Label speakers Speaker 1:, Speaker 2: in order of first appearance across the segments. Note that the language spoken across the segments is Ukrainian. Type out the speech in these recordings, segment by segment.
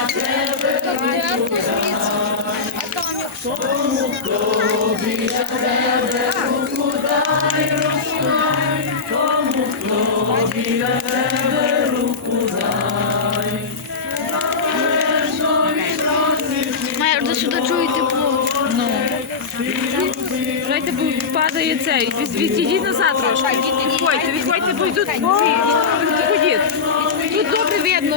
Speaker 1: Ну. Давайте, бо падає цей. Від- Відійдіть назад трошки. Відходьте, відходьте, бо йдуть. Тут добре видно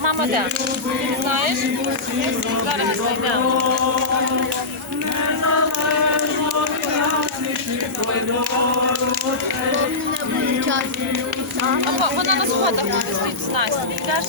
Speaker 1: Мама де? Знаєш? Зараз ми знайдемо. Вона на сходах стоїть, Настя.